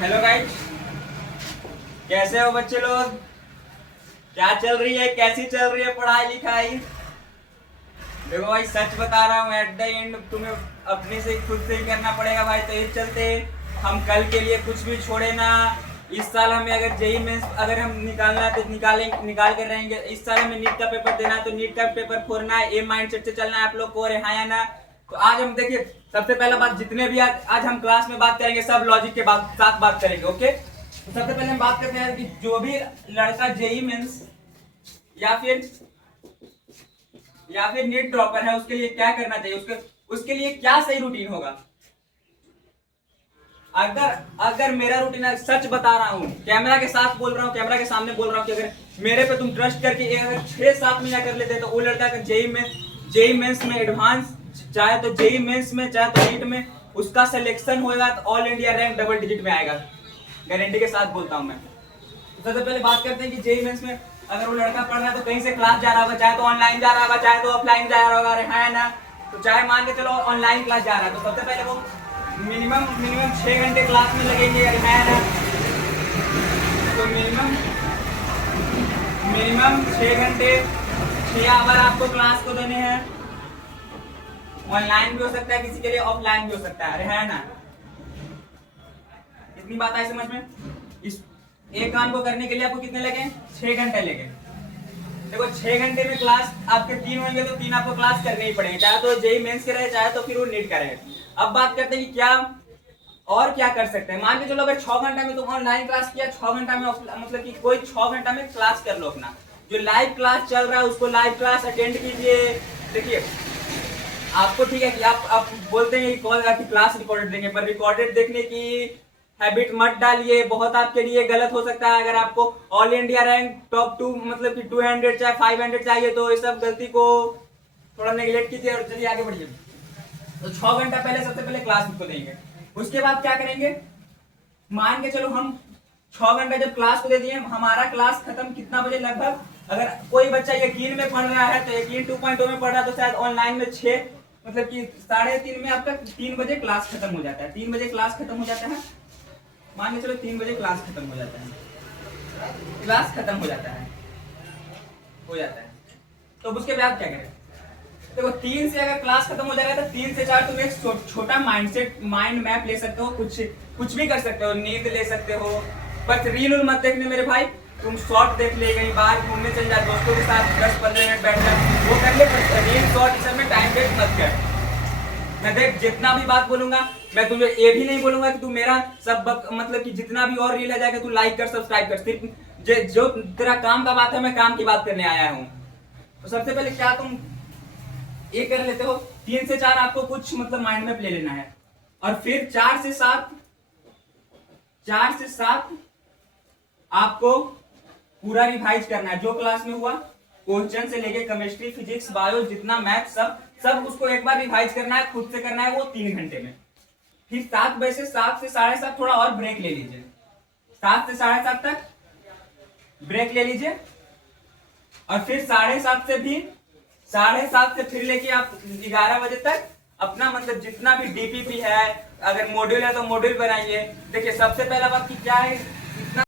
Hello guys, कैसे हो बच्चे लोग? क्या चल रही है, कैसी चल रही है पढ़ाई लिखाई? देखो भाई, सच बता रहा हूँ, एट द एंड तुम्हें अपने से खुद से ही करना पड़ेगा भाई। तो इस चलते हम कल के लिए कुछ भी छोड़े ना। इस साल हमें अगर जेई मेंस अगर हम निकालना है तो निकाल कर रहेंगे। इस साल हमें नीट का पेपर देना है तो नीट का पेपर फोड़ना है। ये माइंडसेट से चलना है आप लोग को, हाँ या ना? तो आज हम देखिए, सबसे पहला बात, जितने भी आज हम क्लास में बात करेंगे सब लॉजिक के साथ बात करेंगे, ओके? तो सबसे पहले हम बात करते हैं कि जो भी लड़का जेई मेंस या फिर नीट ड्रॉपर है उसके लिए क्या करना चाहिए, उसके लिए क्या सही रूटीन होगा। अगर मेरा रूटीन है, सच बता रहा हूँ, कैमरा के साथ बोल रहा हूँ, कैमरा के सामने बोल रहा हूँ कि अगर मेरे पे तुम ट्रस्ट करके अगर 6-7 महीना कर लेते तो वो लड़का का जेई मेंस में एडवांस, चाहे तो जेई मेंस में चाहे तो नीट में उसका सिलेक्शन होगा तो all India rank double digit में आएगा, गारंटी के साथ बोलता हूँ मैं। तो सबसे पहले बात करते हैं कि जेई मेंस में अगर वो लड़का पढ़ रहा है तो कहीं से क्लास जा रहा होगा, चाहे तो ऑनलाइन जा रहा होगा चाहे तो ऑफलाइन जा रहा होगा, है ना? तो चाहे मान के चलो ऑनलाइन क्लास जा रहा है तो सबसे पहले वो मिनिमम 6 घंटे क्लास में लगेंगे, है ना? तो मिनिमम 6 घंटे, 6 आवर आपको क्लास को देने हैं। ऑनलाइन भी हो सकता है, किसी के लिए ऑफलाइन भी हो सकता है ना? इतनी बात आई समझ में? इस एक काम को करने के लिए आपको कितने लगे? 6 घंटे लगे। देखो 6 घंटे में क्लास आपके 3 होंगे तो 3 आपको क्लास करने ही पड़ेंगे, चाहे तो जेई मेंस के रहे चाहे तो फिर वो नीट का रहे। अब बात करते हैं कि क्या और क्या कर सकते हैं। मान के चलो अगर 6 घंटा में तुम ऑनलाइन क्लास किया, 6 घंटा में मतलब कि कोई 6 घंटा में क्लास कर लो अपना। जो लाइव क्लास चल रहा है उसको लाइव क्लास अटेंड कीजिए। देखिए आपको ठीक है कि आप बोलते हैं कि क्लास रिकॉर्डेड देंगे, पर रिकॉर्डेड देखने की हैबिट मत डालिए, बहुत आपके लिए गलत हो सकता है। अगर आपको ऑल इंडिया रैंक टॉप 2 मतलब कि 200 चाहे 500 चाहिए तो इस सब गलती को थोड़ा नेगलेक्ट कीजिए और चलिए आगे बढ़िए। तो 6 घंटा पहले सबसे पहले क्लास को देंगे। उसके बाद क्या करेंगे, मान के चलो हम 6 घंटा जब क्लास को दे दिए, हमारा क्लास खत्म कितना बजे लगभग? अगर कोई बच्चा यकीन में पढ़ रहा है तो यकीन 2.0 में पढ़ रहा है तो शायद ऑनलाइन में 6 मतलब कि 3:30 में आपका 3 बजे क्लास खत्म हो जाता है। 3 बजे क्लास खत्म हो जाता है, मान के चलो 3 बजे क्लास खत्म हो जाता है, क्लास खत्म हो जाता है तो उसके बाद क्या करें? देखो 3 से अगर क्लास खत्म हो जाएगा तो 3 से 4 तुम एक छोटा माइंड मैप ले सकते हो, कुछ भी कर सकते हो, नींद ले सकते हो। बस रील मत देखने मेरे भाई, तुम शॉर्ट देख ले, कहीं बाहर घूमने चल जा दोस्तों के साथ 10-15 मिनट बैठ जा, वो कर ले, पर रील शॉर्ट सब में टाइम वेस्ट मत कर। मैं देख जितना भी बात बोलूंगा मैं तुझे ये भी नहीं बोलूंगा कि तू मेरा सब मतलब कि जितना भी और रील आ जाएगा तू लाइक कर सब्सक्राइब कर। सिर्फ जो तेरा काम का बात है, मैं काम की बात करने आया हूँ। तो सबसे पहले क्या तुम ये कर लेते हो, 3 से 4 आपको कुछ मतलब माइंड में ले लेना है और फिर 4 से 7 आपको पूरा रिवाइज करना है। जो क्लास में हुआ क्वेश्चन से लेके केमिस्ट्री फिजिक्स बायो जितना मैथ सब उसको एक बार रिवाइज करना है, खुद से करना है, वो 3 घंटे में। फिर 7 बजे से 7 से 7:30 थोड़ा और ब्रेक ले लीजिए, 7 से 7:30 तक ब्रेक ले लीजिए और फिर 7:30 से फिर लेके आप 11 बजे तक अपना मतलब जितना भी डीपीपी है, अगर मॉड्यूल है तो मॉड्यूल बनाइए। देखिए सबसे पहला बात की क्या है